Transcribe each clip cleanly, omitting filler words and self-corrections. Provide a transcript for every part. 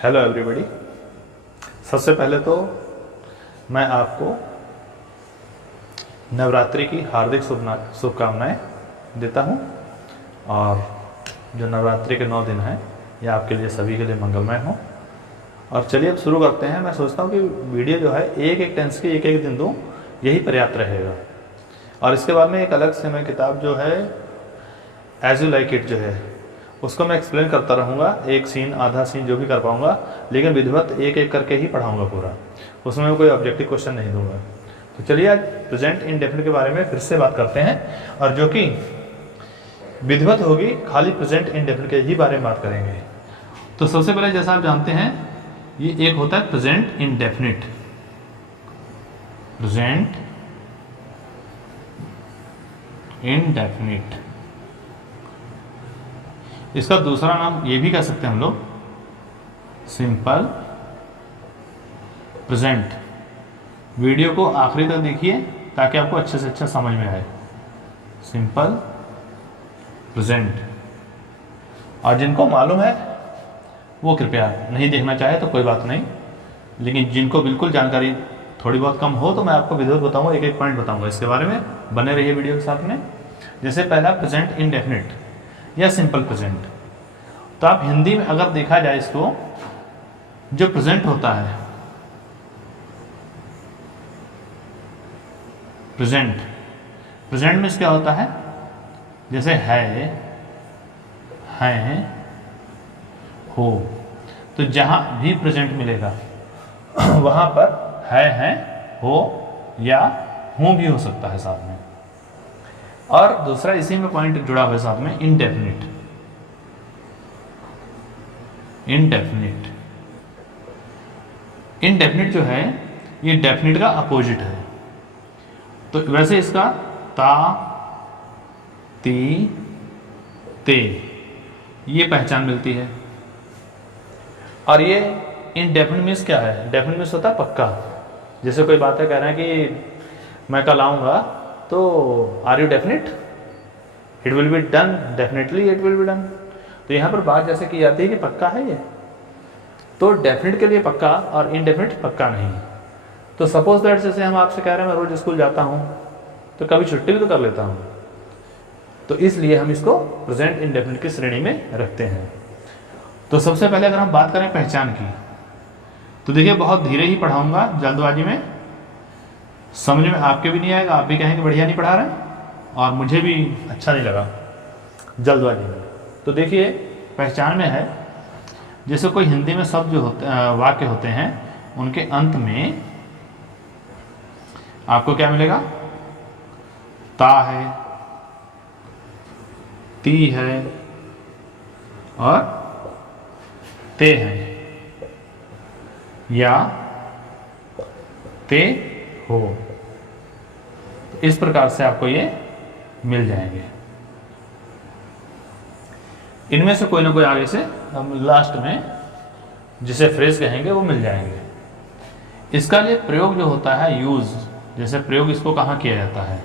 Hello everybody. सबसे पहले तो मैं आपको नवरात्रि की हार्दिक शुभकामनाएं देता हूं और जो नवरात्रि के 9 दिन हैं ये आपके लिए सभी के लिए मंगलमय हो। और चलिए अब शुरू करते हैं। मैं सोचता हूं कि वीडियो जो है एक एक टेंस की एक एक दिन दूं, यही पर्याप्त रहेगा। और इसके बाद में एक अलग से मैं किताब जो है एज यू लाइक इट जो है उसको मैं एक्सप्लेन करता रहूँगा, एक सीन आधा सीन जो भी कर पाऊँगा, लेकिन विधिवत एक एक करके ही पढ़ाऊँगा पूरा। उसमें मैं कोई ऑब्जेक्टिव क्वेश्चन नहीं दूंगा। तो चलिए आज प्रेजेंट इंडेफिनिट के बारे में फिर से बात करते हैं, और जो कि विधिवत होगी, खाली प्रेजेंट इंडेफिनिट के ही बारे में बात करेंगे। तो सबसे पहले जैसा आप जानते हैं, ये एक होता है प्रेजेंट इंडेफिनिट। प्रेजेंट इंडेफिनिट, इसका दूसरा नाम ये भी कह सकते हैं हम लोग, सिंपल प्रेजेंट। वीडियो को आखिरी तक देखिए ताकि आपको अच्छे से अच्छा समझ में आए। Simple present. और जिनको मालूम है वो कृपया, नहीं देखना चाहे तो कोई बात नहीं, लेकिन जिनको बिल्कुल जानकारी थोड़ी बहुत कम हो तो मैं आपको विधिवत बताऊंगा, एक एक पॉइंट बताऊंगा इसके बारे में। बने रहिए वीडियो के साथ में। जैसे पहला प्रेजेंट इंडेफिनिट या सिंपल प्रेजेंट। तो आप हिंदी में अगर देखा जाए इसको, जो प्रेजेंट होता है, प्रेजेंट प्रेजेंट में क्या होता है, जैसे है, हो, तो जहां भी प्रेजेंट मिलेगा वहां पर है, हो या हूं भी हो सकता है साथ में। और दूसरा इसी में पॉइंट जुड़ा हुआ है साथ में, इनडेफिनिट। इनडेफिनिट इनडेफिनिट जो है ये डेफिनिट का अपोजिट है। तो वैसे इसका ता, ती, ते ये पहचान मिलती है। और ये इनडेफिनिट मीन्स क्या है? डेफिनिट मीन्स होता है पक्का। जैसे कोई बात है, कह रहे हैं कि मैं कल आऊंगा, तो are you definite? It will be done, definitely it will be done. तो यहाँ पर बात जैसे की जाती है कि पक्का है ये, तो डेफिनेट के लिए पक्का और इनडेफिनिट पक्का नहीं। तो सपोज दैट जैसे हम आपसे कह रहे हैं मैं रोज स्कूल जाता हूँ, तो कभी छुट्टी भी तो कर लेता हूँ, तो इसलिए हम इसको प्रेजेंट इंडेफिनिट की श्रेणी में रखते हैं। तो सबसे पहले अगर हम बात करें पहचान की, तो देखिए बहुत धीरे ही पढ़ाऊंगा, जल्दबाजी में समझ में आपके भी नहीं आएगा, आप भी कहेंगे बढ़िया नहीं पढ़ा रहे, और मुझे भी अच्छा नहीं लगा जल्दबाजी में। तो देखिए पहचान में है, जैसे कोई हिंदी में शब्द जो होते वाक्य होते हैं, उनके अंत में आपको क्या मिलेगा? ता है, ती है और ते है, या ते हो। इस प्रकार से आपको ये मिल जाएंगे। इनमें से कोई ना कोई आगे से हम लास्ट में जिसे फ्रेज कहेंगे वो मिल जाएंगे। इसका लिए प्रयोग जो होता है, यूज, जैसे प्रयोग इसको कहाँ किया जाता है,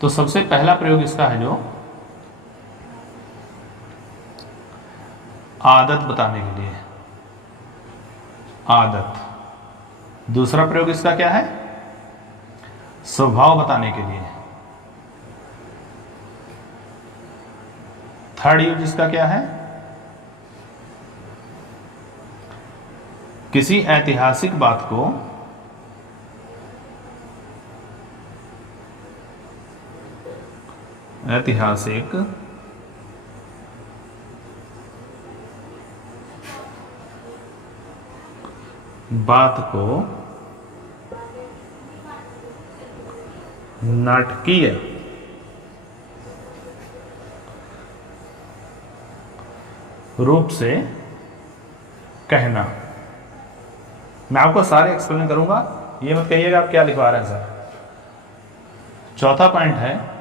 तो सबसे पहला प्रयोग इसका है जो आदत बताने के लिए, आदत। दूसरा प्रयोग इसका क्या है? स्वभाव बताने के लिए। थर्ड यूज इसका क्या है? किसी ऐतिहासिक बात को ऐतिहासिक बात को नाटकीय रूप से कहना। मैं आपको सारे एक्सप्लेन करूंगा, ये मत कहिएगा आप क्या लिखवा रहे हैं सर। चौथा पॉइंट है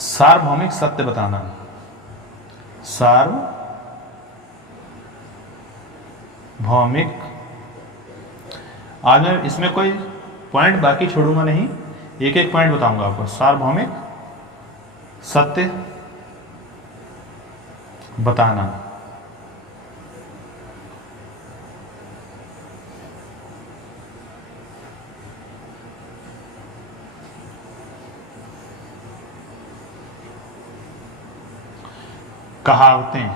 सार्वभौमिक सत्य बताना। सार्वभौमिक, आज मैं इसमें कोई पॉइंट बाकी छोड़ूंगा नहीं, एक एक पॉइंट बताऊंगा आपको। सार्वभौमिक सत्य बताना, कहावतें,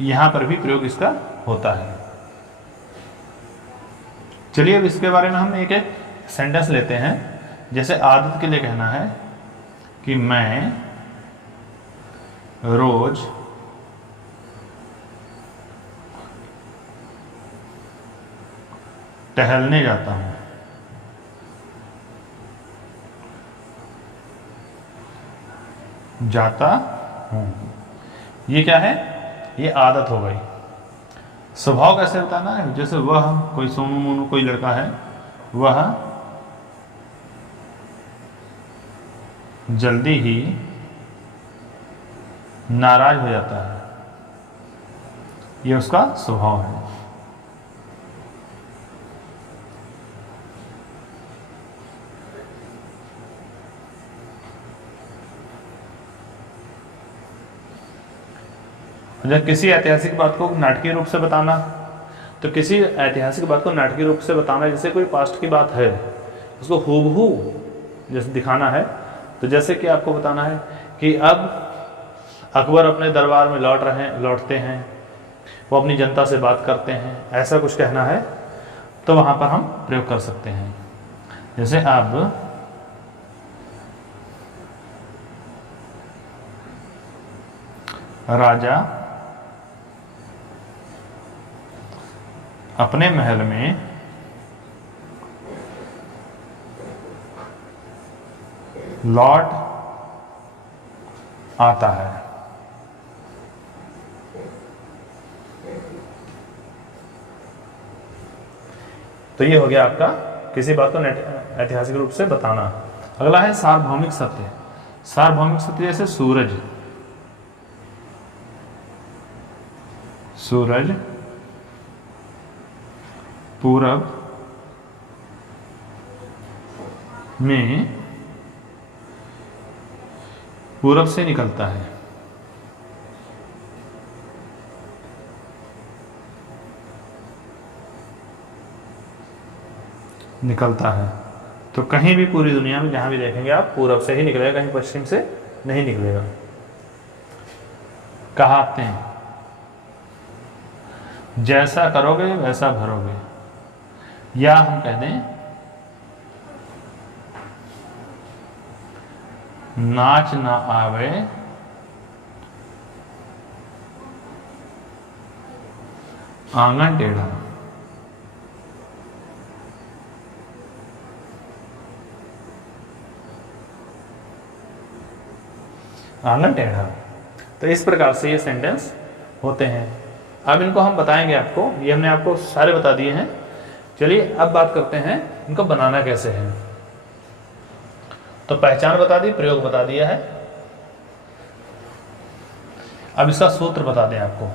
यहां पर भी प्रयोग इसका होता है। चलिए अब इसके बारे में हम एक एक सेंटेंस लेते हैं। जैसे आदत के लिए कहना है कि मैं रोज टहलने जाता हूं। जाता हूं, ये क्या है? ये आदत हो गई। स्वभाव कैसे बताना है? जैसे वह, कोई सोनू मोनू कोई लड़का है, वह जल्दी ही नाराज हो जाता है, ये उसका स्वभाव है। जब किसी ऐतिहासिक बात को नाटकीय रूप से बताना, तो किसी ऐतिहासिक बात को नाटकीय रूप से बताना, जैसे कोई पास्ट की बात है उसको हूबहू जैसे दिखाना है। तो जैसे कि आपको बताना है कि अब अकबर अपने दरबार में लौटते हैं, वो अपनी जनता से बात करते हैं, ऐसा कुछ कहना है तो वहाँ पर हम प्रयोग कर सकते हैं। जैसे अब राजा अपने महल में लौट आता है। तो ये हो गया आपका किसी बात को ऐतिहासिक रूप से बताना। अगला है सार्वभौमिक सत्य। सार्वभौमिक सत्य जैसे सूरज पूरब में पूरब से निकलता है। तो कहीं भी पूरी दुनिया में जहां भी देखेंगे आप, पूरब से ही निकलेगा, कहीं पश्चिम से नहीं निकलेगा। कहावतें, जैसा करोगे वैसा भरोगे, या हम कह दें नाच ना आवे आंगन टेढ़ा। आंगन टेढ़ा। तो इस प्रकार से ये सेंटेंस होते हैं। अब इनको हम बताएंगे आपको, ये हमने आपको सारे बता दिए हैं। चलिए अब बात करते हैं इनको बनाना कैसे है। तो पहचान बता दी, प्रयोग बता दिया है। अब इसका सूत्र बता दें आपको।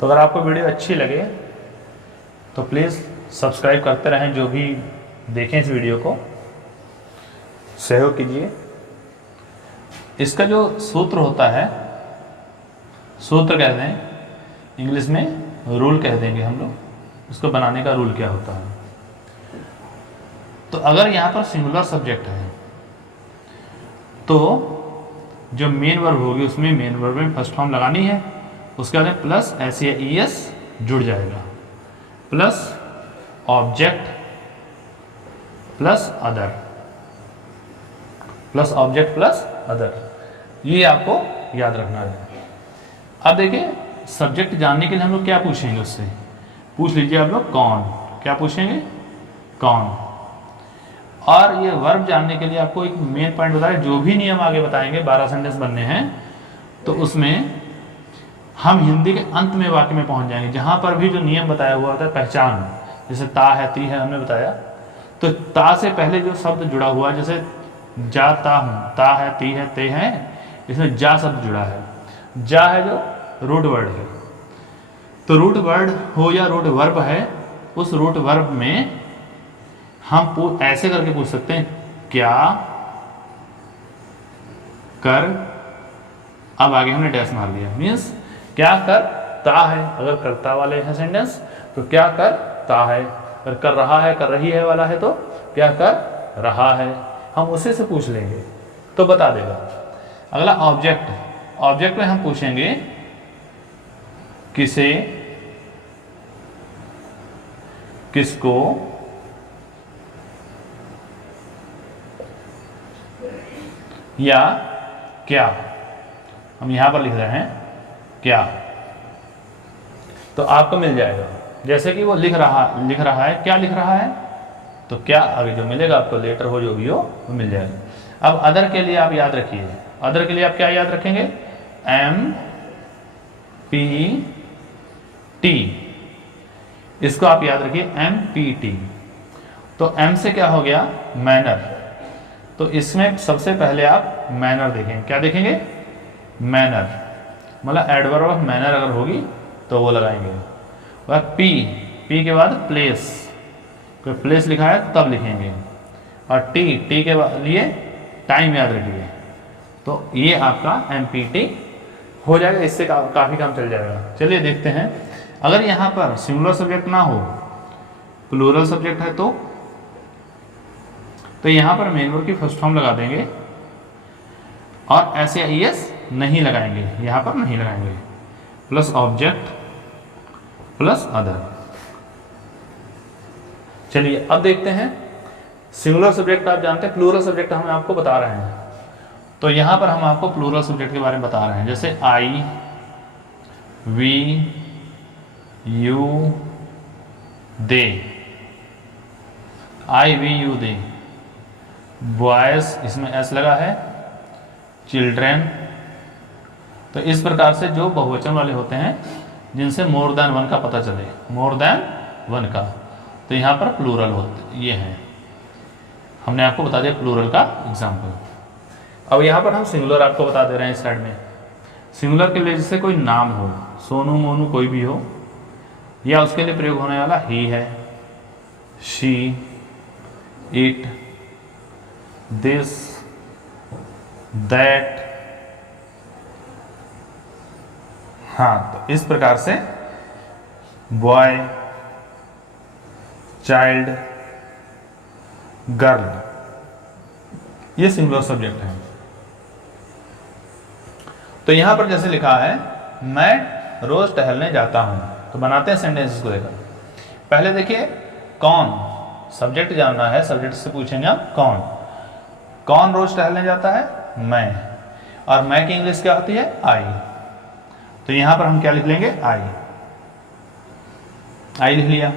तो अगर आपको वीडियो अच्छी लगे तो प्लीज़ सब्सक्राइब करते रहें, जो भी देखें इस वीडियो को सहयोग कीजिए। इसका जो सूत्र होता है, सूत्र कहते हैं, इंग्लिश में रूल कह देंगे हम लोग, उसको बनाने का रूल क्या होता है। तो अगर यहाँ पर सिंगुलर सब्जेक्ट है तो जो मेन वर्ब होगी उसमें मेन वर्ब में फर्स्ट फॉर्म लगानी है, उसके बाद प्लस एस या ई एस जुड़ जाएगा, plus object plus other, plus object plus other, ये आपको याद रखना है। अब देखिए सब्जेक्ट जानने के लिए हम लोग क्या पूछेंगे, उससे पूछ लीजिए आप लोग कौन, क्या पूछेंगे, कौन। और ये वर्ब जानने के लिए आपको एक मेन पॉइंट बताया, जो भी नियम आगे बताएंगे 12 सेंटेंस बनने हैं, तो उसमें हम हिंदी के अंत में वाक्य में पहुंच जाएंगे, जहां पर भी जो नियम बताया हुआ होता है। पहचान, जैसे ता है, ती है, हमने बताया, तो ता से पहले जो शब्द जुड़ा हुआ है, जैसे जाता हूं, ता है, ती है, ते है, इसमें जा शब्द जुड़ा है। जा है जो रूट वर्ड है। तो रूट वर्ड हो या रूट वर्ब है, उस रूट वर्ब में हम ऐसे करके पूछ सकते हैं, क्या कर, अब आगे हमने डैश मार दिया, मीन्स क्या करता है। अगर करता वाले हैं सेंटेंस तो क्या करता है, अगर कर रहा है, कर रही है वाला है तो क्या कर रहा है। हम उसी से पूछ लेंगे तो बता देगा। अगला ऑब्जेक्ट, ऑब्जेक्ट में हम पूछेंगे किसे, किसको, या क्या। हम यहां पर लिख रहे हैं क्या, तो आपको मिल जाएगा। जैसे कि वो लिख रहा है, क्या लिख रहा है, तो क्या आगे जो मिलेगा आपको, लेटर हो जो भी हो वो मिल जाएगा। अब अदर के लिए आप याद रखिए, अदर के लिए आप क्या याद रखेंगे, MPT, इसको आप याद रखिए MPT। तो M से क्या हो गया, मैनर, तो इसमें सबसे पहले आप मैनर देखेंगे। क्या देखेंगे, मैनर, मतलब एडवर्ब ऑफ मैनर अगर होगी तो वो लगाएंगे। और P के बाद प्लेस, कोई प्लेस लिखा है तब लिखेंगे। और T के लिए टाइम याद रखिए। तो ये आपका MPT हो जाएगा, इससे काफ़ी काम चल जाएगा। चलिए देखते हैं, अगर यहाँ पर सिंगुलर सब्जेक्ट ना हो, प्लूरल सब्जेक्ट है तो यहाँ पर मेन वर्ब की फर्स्ट फॉर्म लगा देंगे और SAES नहीं लगाएंगे, यहाँ पर नहीं लगाएंगे, प्लस ऑब्जेक्ट प्लस अदर। चलिए अब देखते हैं, सिंगुलर सब्जेक्ट आप जानते हैं, प्लूरल सब्जेक्ट हम आपको बता रहे हैं। तो यहाँ पर हम आपको प्लूरल सब्जेक्ट के बारे में बता रहे हैं, जैसे I, we, you, they, I, we, you, they, boys इसमें S लगा है, चिल्ड्रेन। तो इस प्रकार से जो बहुवचन वाले होते हैं जिनसे मोर देन वन का पता चले, मोर देन वन का, तो यहाँ पर प्लूरल होते ये हैं। हमने आपको बता दिया प्लूरल का एग्जाम्पल। अब यहाँ पर हम सिंगुलर आपको बता दे रहे हैं इस साइड में। सिंगुलर के लिए जैसे कोई नाम हो, सोनू मोनू कोई भी हो, या उसके लिए प्रयोग होने वाला ही है, शी, इट, दिस, दैट। हाँ, तो इस प्रकार से बॉय, चाइल्ड, गर्ल, ये सिंगुलर सब्जेक्ट है। तो यहां पर जैसे लिखा है, मैं रोज टहलने जाता हूं, तो बनाते हैं सेंटेंस को लेकर। पहले देखिए, कौन, सब्जेक्ट जानना है, सब्जेक्ट से पूछेंगे आप कौन रोज टहलने जाता है, मैं। और मैं की इंग्लिश क्या होती है, आई। तो यहां पर हम क्या लिख लेंगे, आई लिख लिया।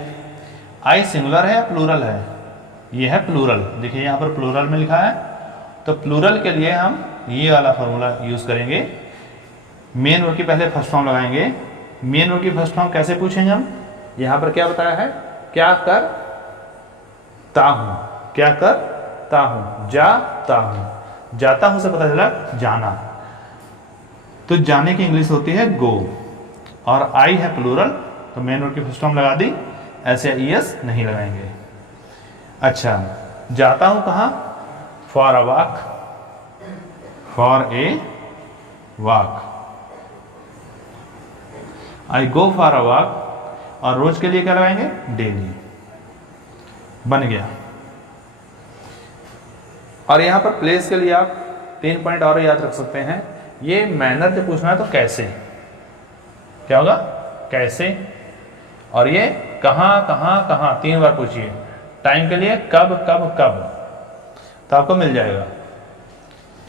आई सिंगुलर है या प्लूरल है, ये है प्लूरल। देखिए यहां पर प्लूरल में लिखा है, तो प्लूरल के लिए हम ये वाला फॉर्मूला यूज करेंगे। मेन वर्ब की पहले फर्स्ट फॉर्म लगाएंगे। मेन वर्ब की फर्स्ट फॉर्म कैसे पूछेंगे हम, यहां पर क्या बताया है, क्या करता हूं, क्या करता हूं, जाता हूं। जाता हूं से पता चला जाना, तो जाने की इंग्लिश होती है गो। और आई है प्लूरल, तो मेन वर्ब की फर्स्ट फॉर्म लगा दी, ऐसे ES नहीं लगाएंगे। अच्छा, जाता हूं कहाँ, for a walk, for a walk, I go for a walk. और रोज के लिए क्या लगाएंगे, डेली, बन गया। और यहां पर प्लेस के लिए आप 3 पॉइंट और याद रख सकते हैं। ये मैनर से पूछना है तो कैसे, क्या होगा, कैसे। और ये कहाँ कहाँ कहाँ 3 बार पूछिए। टाइम के लिए कब कब कब, तो आपको मिल जाएगा।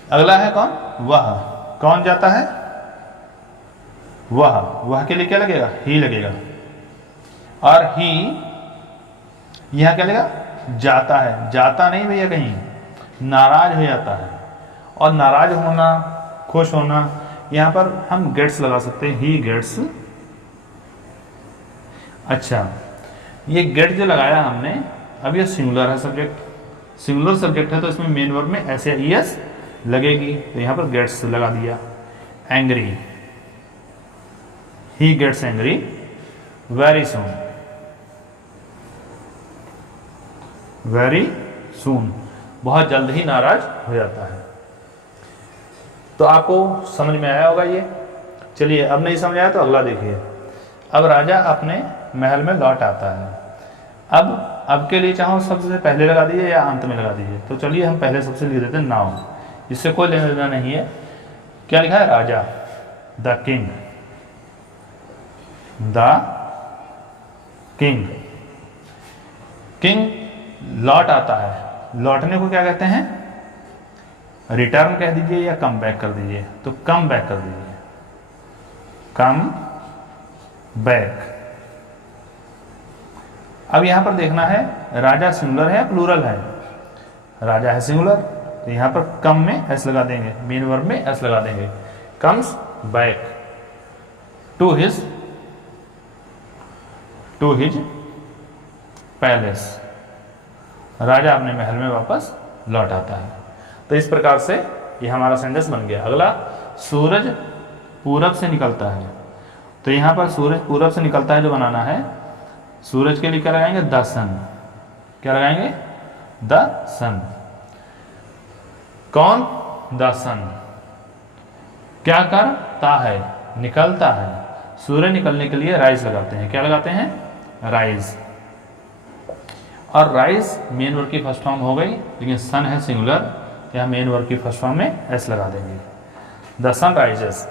अगला है कौन, वह, कौन जाता है, वह के लिए क्या लगेगा, ही लगेगा। और ही यहां क्या लगेगा, जाता है, जाता नहीं भैया कहीं, नाराज हो जाता है। और नाराज होना, खुश होना, यहां पर हम गेट्स लगा सकते हैं, ही गेट्स। अच्छा, ये गेट जो लगाया हमने, अब ये सिंगुलर है सब्जेक्ट, सिंगुलर सब्जेक्ट है तो इसमें मेन वर्ब में ऐसे ES लगेगी, तो यहां पर गेट्स लगा दिया। Angry, he gets angry very soon, very soon, बहुत जल्द ही नाराज हो जाता है। तो आपको समझ में आया होगा ये। चलिए, अब नहीं समझ आया तो अगला देखिए। अब राजा अपने महल में लौट आता है। अब के लिए चाहो सबसे पहले लगा दीजिए या अंत में लगा दीजिए। तो चलिए हम पहले सबसे लिख देते हैं नाउ, इससे कोई लेना देना नहीं है। क्या लिखा है? राजा, the king, the king. King लौट आता है। लौटने को क्या कहते हैं? रिटर्न कह दीजिए या कम बैक कर दीजिए। तो कम बैक कर दीजिए, कम बैक। अब यहां पर देखना है राजा सिंगुलर है या प्लूरल है। राजा है सिंगुलर, तो यहां पर कम में एस लगा देंगे, मेन वर्ब में एस लगा देंगे। Comes back to his palace. राजा अपने महल में वापस लौट आता है। तो इस प्रकार से ये हमारा सेंटेंस बन गया। अगला, सूरज पूरब से निकलता है। तो यहां पर सूरज पूरब से निकलता है जो बनाना है, सूरज के लिए क्या लगाएंगे? द सन। क्या लगाएंगे? द सन। कौन? द सन। क्या करता है? निकलता है। सूर्य निकलने के लिए राइज लगाते हैं। क्या लगाते हैं? राइज। और राइज मेन वर्ब की फर्स्ट फॉर्म हो गई, लेकिन सन है सिंगुलर, तो यहां मेन वर्ब की फर्स्ट फॉर्म में एस लगा देंगे। The sun rises.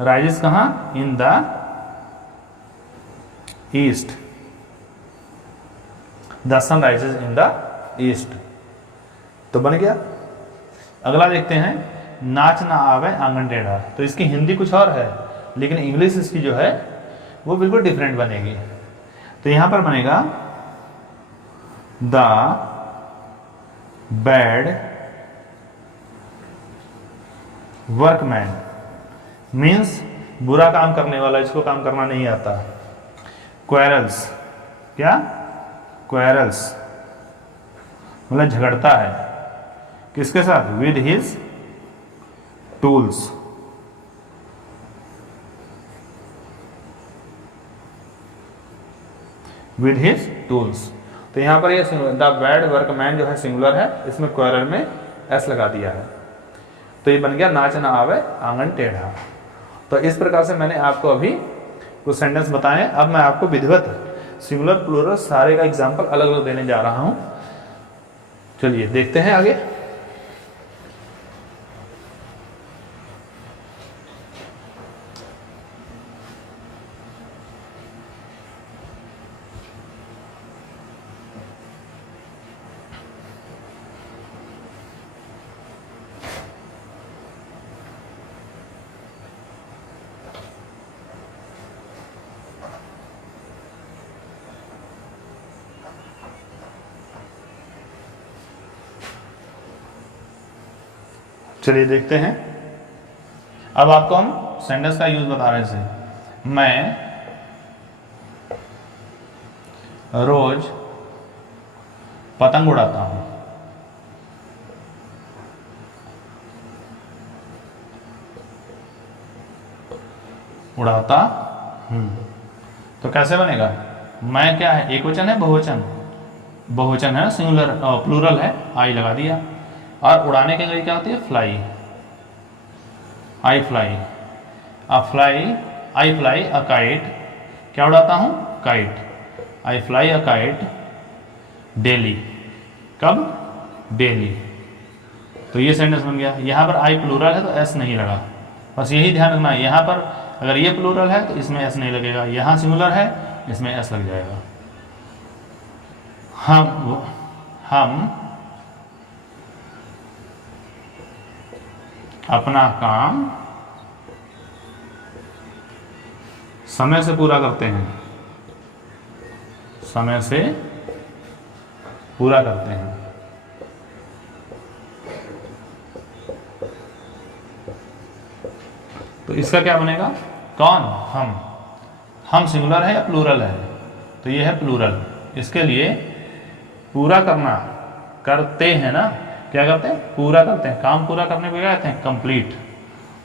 राइजेस कहां? In the east. The sun rises in the east. तो बन गया। अगला देखते हैं, नाच ना आवे आंगन टेढ़ा। तो इसकी हिंदी कुछ और है, लेकिन इंग्लिश इसकी जो है वो बिल्कुल डिफरेंट बनेगी। तो यहां पर बनेगा द बैड वर्कमैन। मीन्स बुरा काम करने वाला, जिसको काम करना नहीं आता। क्वेरल्स। क्या? क्वेरल्स मतलब झगड़ता है। किसके साथ? With his tools. With his tools. तो यहां पर ये द बैड वर्कमैन जो है सिंगुलर है, इसमें क्वेरल में एस लगा दिया है। तो ये बन गया नाच ना आवे आंगन टेढ़ा। तो इस प्रकार से मैंने आपको अभी कुछ सेंटेंस बताए। अब मैं आपको विधिवत सिंगुलर प्लूरल सारे का एग्जाम्पल अलग अलग देने जा रहा हूं। चलिए देखते हैं आगे। चलिए देखते हैं। अब आपको हम सेंटेंस का यूज बता रहे थे। मैं रोज पतंग उड़ाता हूं। उड़ाता हूं। तो कैसे बनेगा? मैं क्या है? एक वचन है, बहुवचन? बहुवचन है, सिंगुलर प्लूरल है, आई लगा दिया। और उड़ाने के लिए क्या होती है? Fly. I fly. I fly a kite. क्या उड़ाता हूं? Kite. I fly a kite daily. कब? डेली। तो ये सेंटेंस बन गया। यहां पर आई प्लूरल है तो एस नहीं लगा, बस यही ध्यान रखना है। यहां पर अगर ये प्लूरल है तो इसमें एस नहीं लगेगा, यहां सिंगुलर है इसमें एस लग जाएगा। हम अपना काम समय से पूरा करते हैं। समय से पूरा करते हैं। तो इसका क्या बनेगा? कौन? हम सिंगुलर है या प्लूरल है? तो ये है प्लूरल। इसके लिए पूरा करना, करते हैं ना, क्या करते हैं? पूरा करते हैं। काम पूरा करने को क्या कहते हैं? कंप्लीट।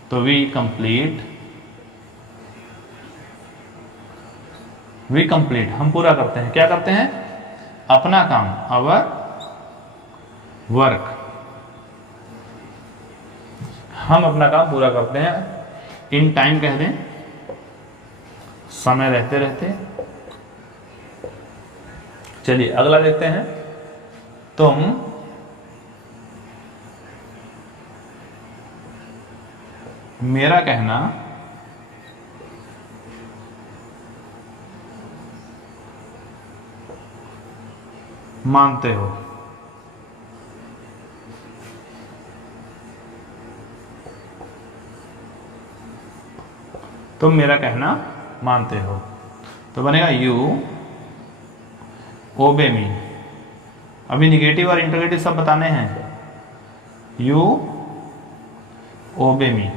तो वी कंप्लीट वी कंप्लीट, हम पूरा करते हैं। क्या करते हैं? अपना काम, आवर वर्क, हम अपना काम पूरा करते हैं। इन टाइम कह दें, समय रहते रहते। चलिए अगला देखते हैं। तुम मेरा कहना मानते हो। तुम मेरा कहना मानते हो, तो बनेगा यू ओबे मी। अभी निगेटिव और इंटरोगेटिव सब बताने हैं। यू ओबे मी,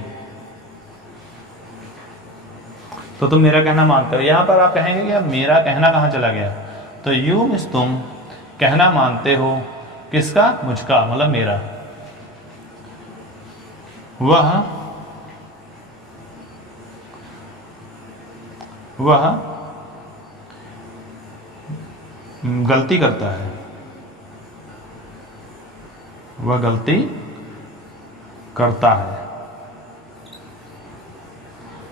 तो तुम मेरा कहना मानते हो। यहां पर आप कहेंगे कि अब मेरा कहना कहां चला गया, तो यू मीन्स तुम, कहना मानते हो किसका? मुझका, मतलब मेरा। वह गलती करता है, वह गलती करता है।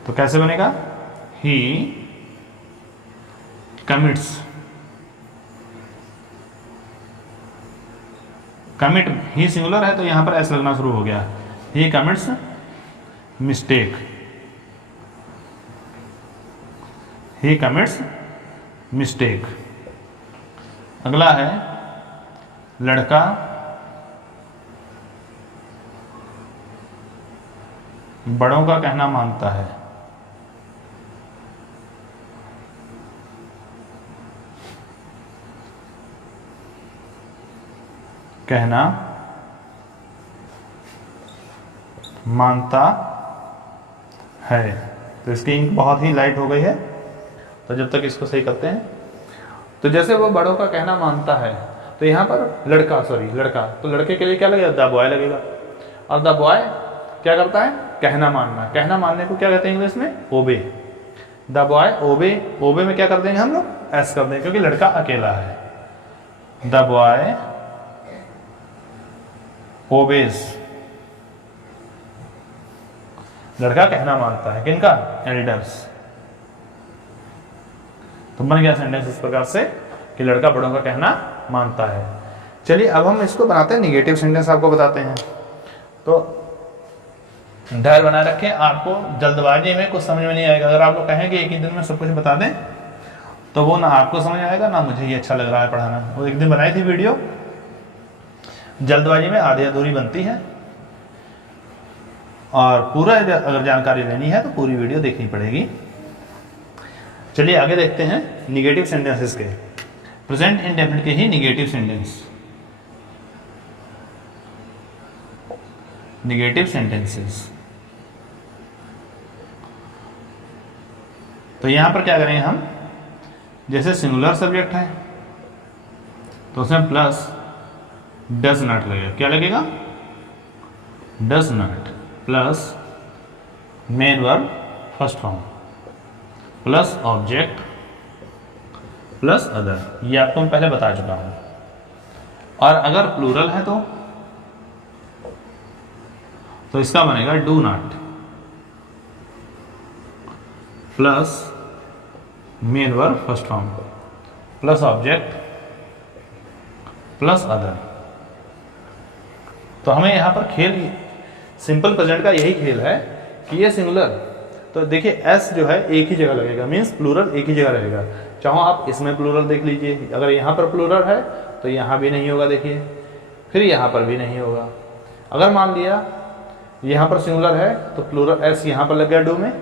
तो कैसे बनेगा? ही कमिट्स, कमिट ही सिंगुलर है तो यहां पर एस लगना शुरू हो गया। ही कमिट्स मिस्टेक, ही कमिट्स मिस्टेक। अगला है लड़का बड़ों का कहना मानता है। कहना मानता है, तो इसकी इंक बहुत ही लाइट हो गई है, तो जब तक इसको सही करते हैं। तो जैसे वो बड़ों का कहना मानता है, तो यहाँ पर लड़का, तो लड़के के लिए क्या लगेगा? द बॉय लगेगा। और द बॉय क्या करता है? कहना मानना। कहना मानने को क्या कहते हैं इंग्लिश में? ओबे। द बॉय ओबे, ओबे में क्या कर देंगे हम लोग? एस कर देंगे, क्योंकि लड़का अकेला है। द बॉय ओबेज, लड़का कहना मानता है किनका? एल्डर्स। तो बन गया सेंटेंस इस प्रकार से कि लड़का बड़ों का कहना मानता है। चलिए अब हम इसको बनाते हैं निगेटिव सेंटेंस, आपको बताते हैं। तो धैर्य बनाए रखें, आपको जल्दबाजी में कुछ समझ में नहीं आएगा। अगर आप लोग कहें कि एक ही दिन में सब कुछ बता दें, तो वो ना आपको समझ आएगा ना मुझे ये अच्छा लग रहा है पढ़ाना। वो एक दिन बनाई थी वीडियो, जल्दबाजी में आधी अधूरी बनती है, और पूरा अगर जानकारी लेनी है तो पूरी वीडियो देखनी पड़ेगी। चलिए आगे देखते हैं निगेटिव सेंटेंसेस के। प्रेजेंट इंडेफिनिट के ही निगेटिव सेंटेंस, निगेटिव सेंटेंसेस। तो यहां पर क्या करेंगे हम? जैसे सिंगुलर सब्जेक्ट है तो उसमें प्लस डज नॉट लगेगा। क्या लगेगा? Does not plus main verb first form plus object plus other. ये आपको मैं पहले बता चुका हूं। और अगर प्लूरल है तो इसका बनेगा do not plus main verb first form plus object plus other. तो हमें यहां पर खेल सिंपल प्रेजेंट का यही खेल है कि ये सिंगुलर, तो देखिए एस जो है एक ही जगह लगेगा, मीन्स प्लूरल एक ही जगह रहेगा। चाहो आप इसमें प्लूरल देख लीजिए, अगर यहाँ पर प्लूरल है तो यहाँ भी नहीं होगा, देखिए, फिर यहाँ पर भी नहीं होगा। अगर मान लिया यहाँ पर सिंगुलर है तो प्लूरल एस यहाँ पर लग गया डू में,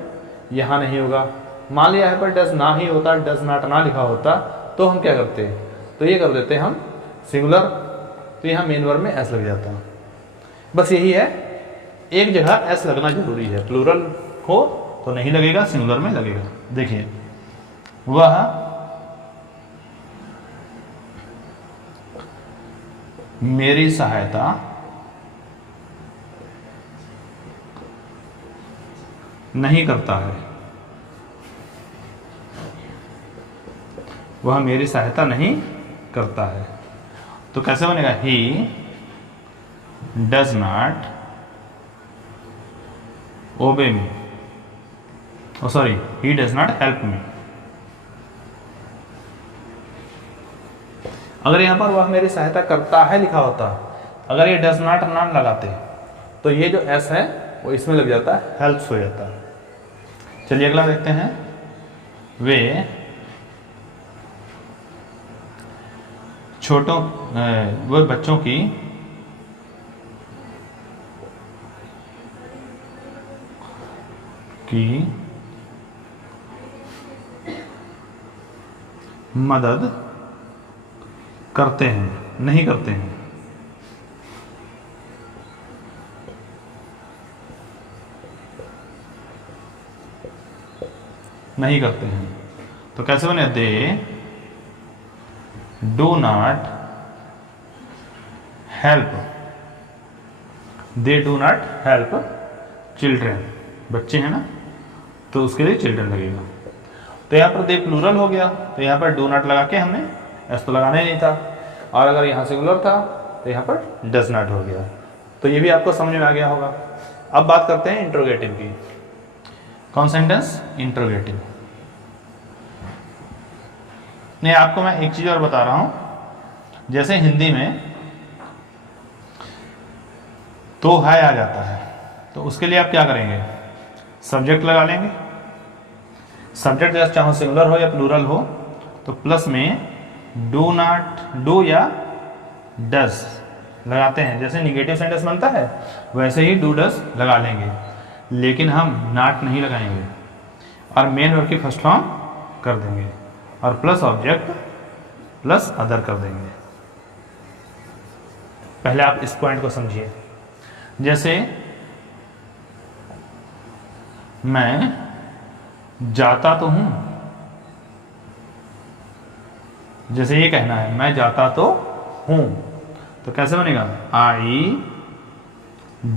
यहाँ नहीं होगा। मान लिया यहाँ पर डज ना ही होता, डज नॉट ना लिखा होता, तो हम क्या करते? तो ये कर देते हम सिंगुलर, तो यहाँ मेन वर्ब में एस लग जाता। बस यही है, एक जगह एस लगना जरूरी है। प्लूरल हो तो नहीं लगेगा, सिंगुलर में लगेगा। देखिए, वह मेरी सहायता नहीं करता है। वह मेरी सहायता नहीं करता है। तो कैसे बनेगा? ही does not obey me, oh sorry, he does not help me. अगर यहां पर वह मेरी सहायता करता है लिखा होता, अगर ये डज नॉट नॉट लगाते तो ये जो एस है वो इसमें लग जाता, हेल्प्स हो जाता। चलिए अगला देखते हैं। वे छोटों वो बच्चों की मदद करते हैं, नहीं करते हैं। नहीं करते हैं तो कैसे बने? They do not help, they do not help children, बच्चे हैं ना तो उसके लिए चिल्ड्रन लगेगा। तो यहाँ पर दे प्लूरल हो गया, तो यहाँ पर डू नॉट लगा के हमने एस तो लगाना ही नहीं था, और अगर यहाँ सिंगुलर था तो यहाँ पर डज नॉट हो गया। तो ये भी आपको समझ में आ गया होगा। अब बात करते हैं इंट्रोगेटिव की। कौन सेंटेंस? इंट्रोगेटिव। नहीं, आपको मैं एक चीज और बता रहा हूं, जैसे हिंदी में तो है आ जाता है, तो उसके लिए आप क्या करेंगे? सब्जेक्ट लगा लेंगे। सब्जेक्ट जैसे चाहे सिंगुलर हो या प्लूरल हो तो प्लस में डू नॉट, डू या डज लगाते हैं। जैसे निगेटिव सेंटेंस बनता है वैसे ही डू डज लगा लेंगे, लेकिन हम नॉट नहीं लगाएंगे और मेन वर्ब की फर्स्ट फॉर्म कर देंगे और प्लस ऑब्जेक्ट प्लस अदर कर देंगे। पहले आप इस पॉइंट को समझिए। जैसे मैं जाता तो हूं, जैसे ये कहना है मैं जाता तो हूं, तो कैसे बनेगा? आई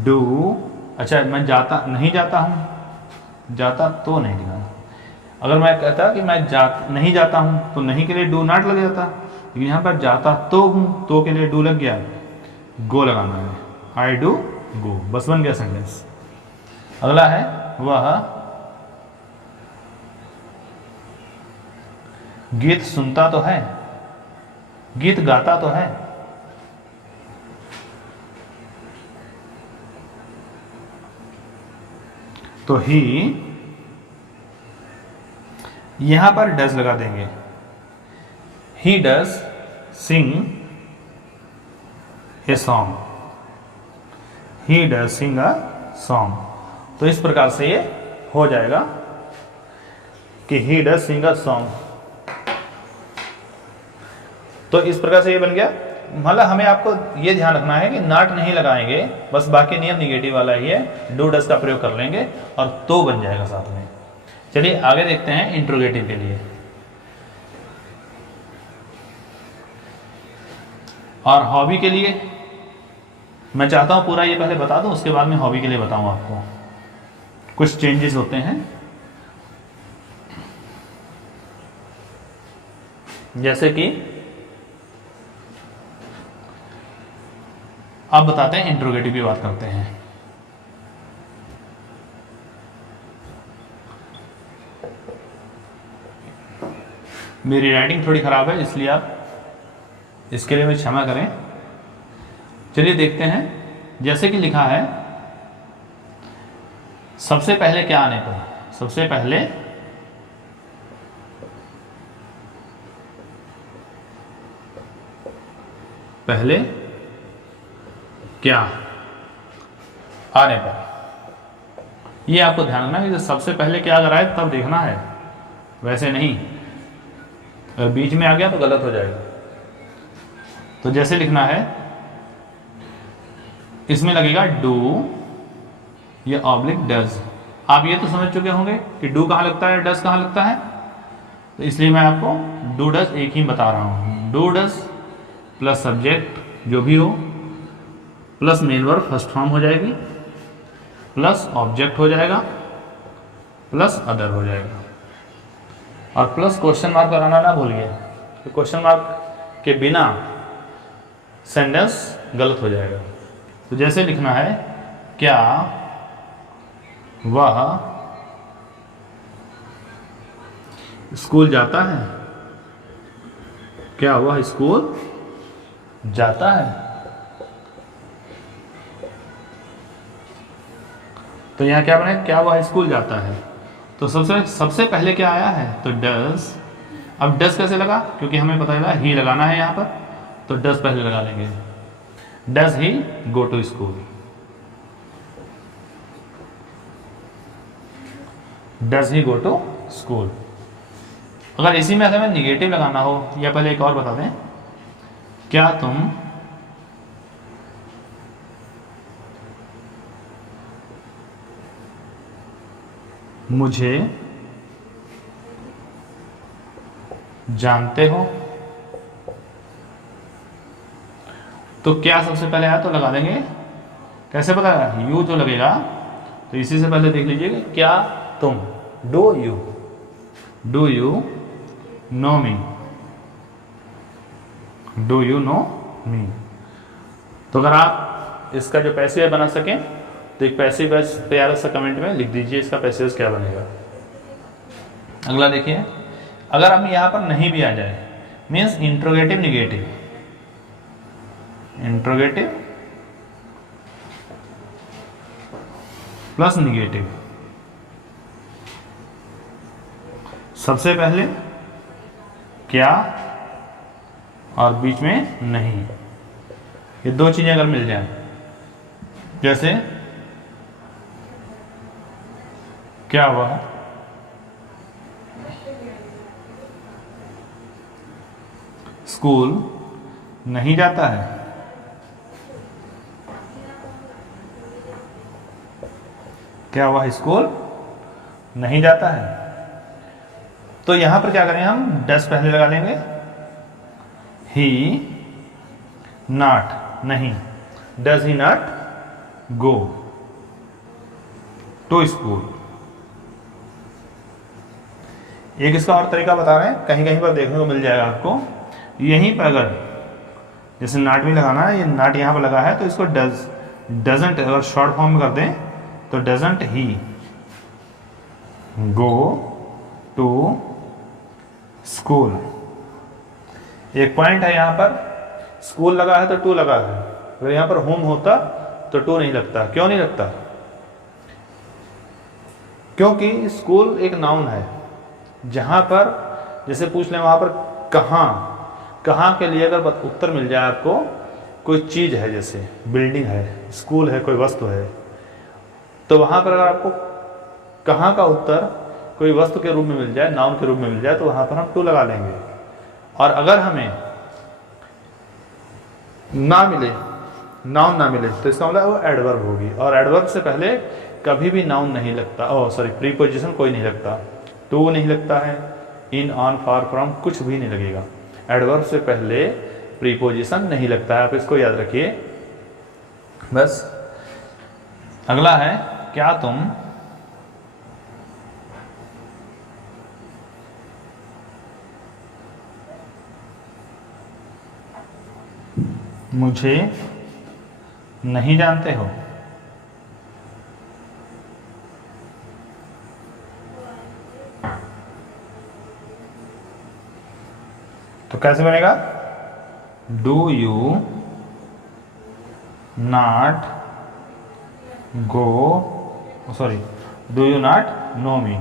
डू, अच्छा मैं जाता नहीं जाता हूं, जाता तो नहीं लिखा। अगर मैं कहता कि मैं नहीं जाता हूं तो नहीं के लिए डू नॉट लग जाता, लेकिन यहां पर जाता तो हूं, तो के लिए डू लग गया, गो लगाना है, आई डू गो, बस बन गया सेंटेंस। अगला है वह गीत सुनता तो है, गीत गाता तो है, तो ही यहां पर डज लगा देंगे। He does sing a song, he does sing a song. तो इस प्रकार से ये हो जाएगा कि ही डज सिंग अ सॉन्ग। तो इस प्रकार से ये बन गया। मतलब हमें आपको ये ध्यान रखना है कि नॉट नहीं लगाएंगे, बस बाकी नियम निगेटिव वाला ही है, डू डज का प्रयोग कर लेंगे और तो बन जाएगा साथ में। चलिए आगे देखते हैं इंट्रोगेटिव के लिए। और हॉबी के लिए मैं चाहता हूं पूरा ये पहले बता दूं, उसके बाद में हॉबी के लिए बताऊं आपको। कुछ चेंजेस होते हैं, जैसे कि अब बताते हैं इंट्रोगेटिव की बात करते हैं। मेरी राइटिंग थोड़ी खराब है, इसलिए आप इसके लिए मुझे क्षमा करें। चलिए देखते हैं। जैसे कि लिखा है सबसे पहले क्या आने पर, सबसे पहले क्या आने पर, ये आपको ध्यान रखना है कि सबसे पहले क्या अगर आए तब देखना है, वैसे नहीं, अगर बीच में आ गया तो गलत हो जाएगा। तो जैसे लिखना है, इसमें लगेगा डू या ऑब्लिक डज। आप ये तो समझ चुके होंगे कि डू कहाँ लगता है, डज कहाँ लगता है, तो इसलिए मैं आपको डू डज एक ही बता रहा हूँ। डू डज प्लस सब्जेक्ट जो भी हो, plus main verb first form हो जाएगी, प्लस ऑब्जेक्ट हो जाएगा, प्लस अदर हो जाएगा, और प्लस क्वेश्चन मार्क लगाना ना भूलिए, तो क्वेश्चन मार्क के बिना सेंटेंस गलत हो जाएगा। तो जैसे लिखना है, क्या वह स्कूल जाता है, क्या वह स्कूल जाता है। तो यहाँ क्या बने, क्या वह स्कूल जाता है। तो सबसे पहले क्या आया है, तो डस। अब डस कैसे लगा, क्योंकि हमें पता चला ही लगाना है यहाँ पर, तो डस पहले लगा लेंगे। Does he go to school, does he go to school. अगर इसी में हमें निगेटिव लगाना हो, या पहले एक और बता दें, क्या तुम मुझे जानते हो। तो क्या सबसे पहले आया तो लगा देंगे, कैसे पता है, यू जो लगेगा, तो इसी से पहले देख लीजिए, क्या तुम, do you know me, do you know me. तो अगर आप इसका जो पैसिव बना सकें तो एक पैसिव प्यारा सा कमेंट में लिख दीजिए इसका पैसिव क्या बनेगा। अगला देखिए, अगर हम यहां पर नहीं भी आ जाए, means interrogative negative, interrogative plus negative, सबसे पहले क्या और बीच में नहीं, ये दो चीजें अगर मिल जाए, जैसे क्या वह स्कूल नहीं जाता है, क्या वह स्कूल नहीं जाता है। तो यहां पर क्या करें, हम डस पहले लगा लेंगे, ही नॉट नहीं, does he not go to school. एक इसका और तरीका बता रहे हैं, कहीं कहीं पर देखने को मिल जाएगा आपको, यहीं पर अगर जैसे नॉट भी लगाना है, ये नॉट यहां पर लगा है, तो इसको डजंट अगर शॉर्ट फॉर्म में कर दें तो doesn't he go to school. एक पॉइंट है यहां पर, स्कूल लगा है तो टू लगा है, अगर यहां पर होम होता तो टू नहीं लगता। क्यों नहीं लगता, क्योंकि स्कूल एक नाउन है, जहां पर जैसे पूछ लें वहां पर कहां के लिए अगर उत्तर मिल जाए आपको, कोई चीज है जैसे बिल्डिंग है, स्कूल है, कोई वस्तु है, तो वहां पर अगर आपको कहां का उत्तर कोई वस्तु के रूप में मिल जाए, नाउन के रूप में मिल जाए, तो वहां पर हम टू लगा लेंगे। और अगर हमें ना मिले, नाउन ना मिले, तो इसका मतलब वो एडवर्ब होगी, और एडवर्ब से पहले कभी भी नाउन नहीं लगता, प्रीपोजिशन कोई नहीं लगता, टू नहीं लगता है, इन, ऑन, फॉर, फ्रॉम कुछ भी नहीं लगेगा। एडवर्ब से पहले प्रीपोजिशन नहीं लगता है, आप इसको याद रखिए बस। अगला है, क्या तुम मुझे नहीं जानते हो। तो कैसे बनेगा, do you not go, sorry, do you not know me.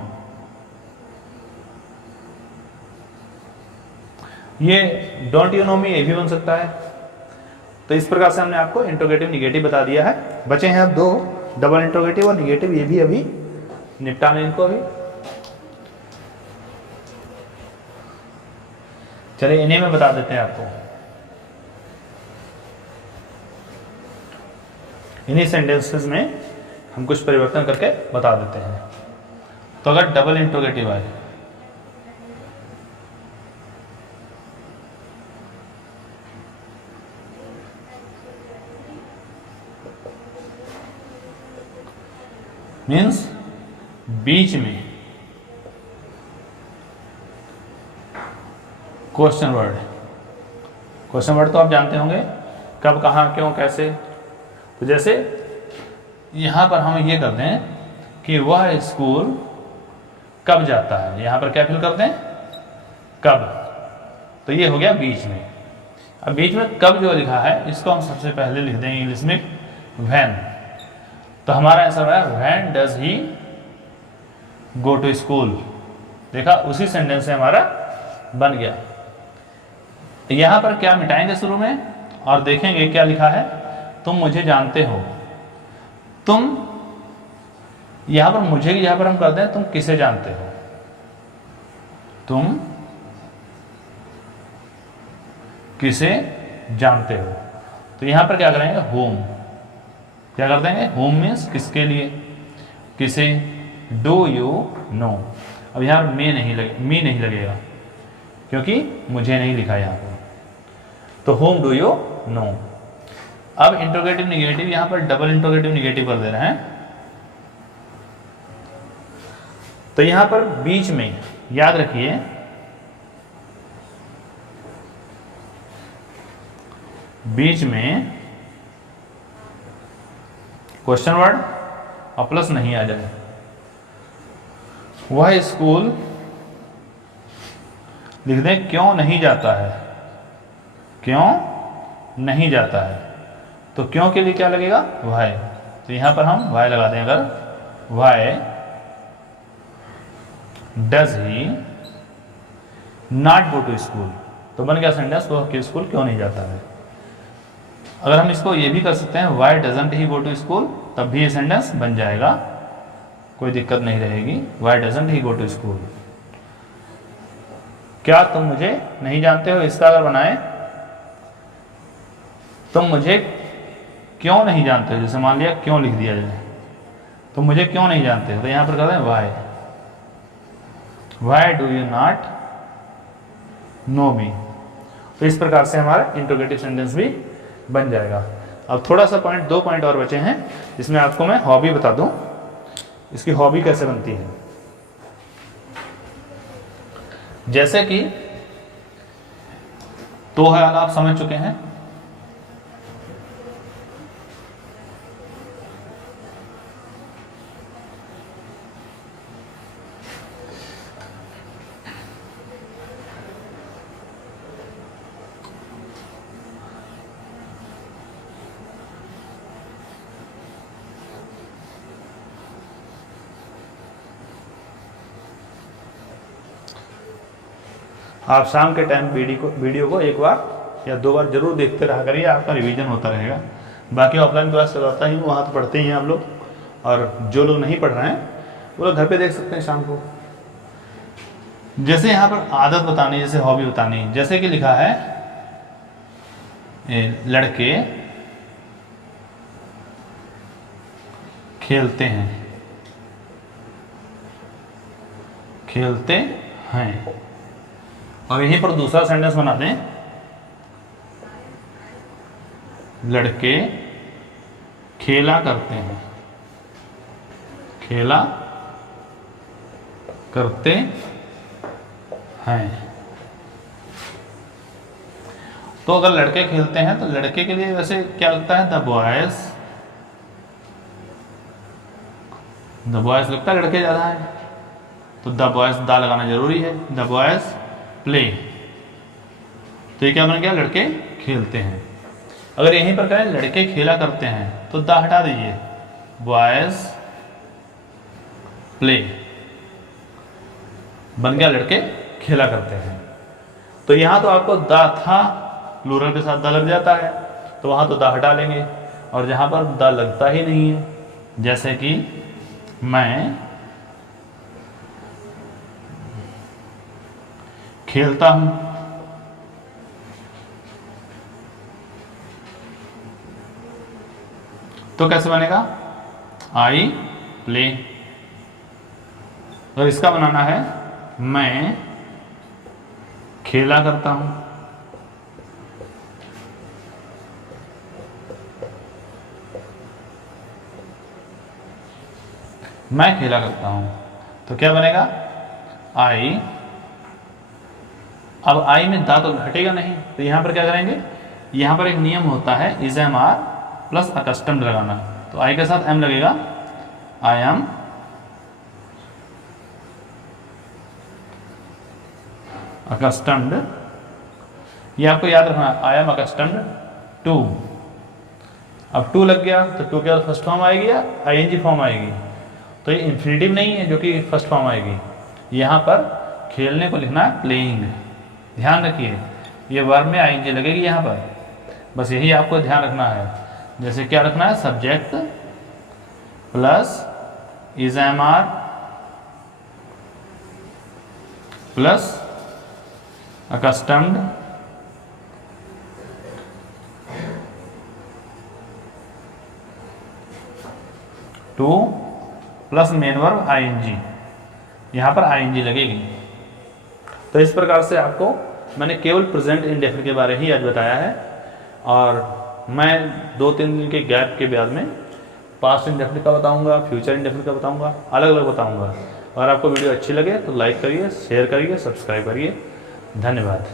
ये डोंट यू नो मी ये भी बन सकता है। तो इस प्रकार से हमने आपको इंट्रोगेटिव निगेटिव बता दिया है। बचे हैं अब दो, डबल इंट्रोगेटिव और निगेटिव, ये भी अभी निपटा लें इनको अभी। चलिए इन्हें में बता देते हैं आपको, इन्हीं सेंटेंसेस में हम कुछ परिवर्तन करके बता देते हैं। तो अगर डबल इंट्रोगेटिव आए, मीन्स बीच में क्वेश्चन वर्ड, क्वेश्चन वर्ड तो आप जानते होंगे, कब, कहाँ, क्यों, कैसे। तो जैसे यहाँ पर हम ये करते हैं कि वह स्कूल कब जाता है, यहाँ पर क्या फिल करते हैं, कब। तो ये हो गया बीच में। अब बीच में कब जो लिखा है इसको हम सबसे पहले लिख देंगे इंग्लिश में व्हेन। तो हमारा आंसर है when does he go to school. देखा, उसी सेंटेंस से हमारा बन गया। यहां पर क्या मिटाएंगे शुरू में और देखेंगे क्या लिखा है, तुम मुझे जानते हो। तुम, यहां पर मुझे की जगह पर हम करते हैं तुम किसे जानते हो, तुम किसे जानते हो। तो यहां पर क्या करेंगे, होम। क्या कर देंगे, होम मीन्स किसके लिए, किसे। Do you no. अब यहां पर मी नहीं लगेगा क्योंकि मुझे नहीं लिखा यहां पर। तो होम डू यू नो। अब इंट्रोगेटिव निगेटिव, यहां पर डबल इंट्रोगेटिव निगेटिव कर दे रहे हैं। तो यहां पर बीच में याद रखिए, बीच में क्वेश्चन वर्ड और प्लस नहीं आ जाए। वह स्कूल लिख दें क्यों नहीं जाता है, क्यों नहीं जाता है। तो क्यों के लिए क्या लगेगा, वाई। तो यहां पर हम वाई लगा दें। अगर why does he not go to school, तो बन गया सेंटेंस वह स्कूल क्यों नहीं जाता है। अगर हम इसको ये भी कर सकते हैं why doesn't he go to school, तब भी ये सेंटेंस बन जाएगा, कोई दिक्कत नहीं रहेगी। Why doesn't he go to school. क्या तुम मुझे नहीं जानते हो, इसका अगर बनाए तुम मुझे क्यों नहीं जानते हो, जैसे मान लिया क्यों लिख दिया जाए, तुम मुझे क्यों नहीं जानते हो, तो यहां पर कहते हैं why. Why do you not know me. तो इस प्रकार से हमारा इंट्रोगेटिव सेंटेंस भी बन जाएगा। अब थोड़ा सा पॉइंट, 2 पॉइंट और बचे हैं जिसमें आपको मैं हॉबी बता दूं, इसकी हॉबी कैसे बनती है। जैसे कि तो हाल आप समझ चुके हैं, आप शाम के टाइम वीडियो को 1 बार या 2 बार जरूर देखते रहा करिए, आपका रिवीजन होता रहेगा। बाकी ऑफलाइन क्लास चलाता ही, वहाँ तो पढ़ते ही हैं आप लोग, और जो लोग नहीं पढ़ रहे हैं वो लोग घर पे देख सकते हैं शाम को। जैसे यहाँ पर आदत बतानी, जैसे हॉबी बतानी, जैसे कि लिखा है लड़के खेलते हैं, खेलते हैं। और यहीं पर दूसरा सेंटेंस बना दें, लड़के खेला करते हैं, खेला करते हैं। तो अगर लड़के खेलते हैं तो लड़के के लिए वैसे क्या लगता है, द बॉयज लगता है लड़के ज्यादा है, तो द बॉयज दा लगाना जरूरी है। The boys play. तो ये क्या बन गया, लड़के खेलते हैं। अगर यहीं पर कहें लड़के खेला करते हैं तो दा हटा दीजिए, बॉयज प्ले, बन गया लड़के खेला करते हैं। तो यहां तो आपको दा था, प्लूरल के साथ दा लग जाता है, तो वहां तो दा हटा लेंगे। और जहां पर दा लगता ही नहीं है, जैसे कि मैं खेलता हूं, तो कैसे बनेगा, आई प्ले। अगर इसका बनाना है, मैं खेला करता हूं, मैं खेला करता हूं, तो क्या बनेगा, आई अब आई में दा तो घटेगा नहीं, तो यहाँ पर क्या करेंगे, यहाँ पर एक नियम होता है is am are plus accustomed लगाना। तो आई के साथ एम लगेगा, आई एम अकस्टम्ड, ये आपको याद रखना, आई एम अकस्टम्ड टू। अब टू लग गया तो टू के बाद फर्स्ट फॉर्म आएगी या आईएनजी फॉर्म आएगी, तो ये इन्फिनेटिव नहीं है जो कि फर्स्ट फॉर्म आएगी। यहाँ पर खेलने को लिखना है प्लेइंग, ध्यान रखिए ये वर्ब में आईएनजी लगेगी यहाँ पर, बस यही आपको ध्यान रखना है। जैसे क्या रखना है, subject plus is am are plus accustomed to plus main verb ING, यहाँ पर आईएनजी लगेगी। तो इस प्रकार से आपको मैंने केवल प्रेजेंट इंडेफिनिट के बारे ही आज बताया है, और मैं 2-3 दिन के गैप के बाद में पास्ट इंडेफिनिट का बताऊंगा, फ्यूचर इंडेफिनिट का बताऊंगा, अलग अलग बताऊंगा। अगर आपको वीडियो अच्छी लगे तो लाइक करिए, शेयर करिए, सब्सक्राइब करिए। धन्यवाद।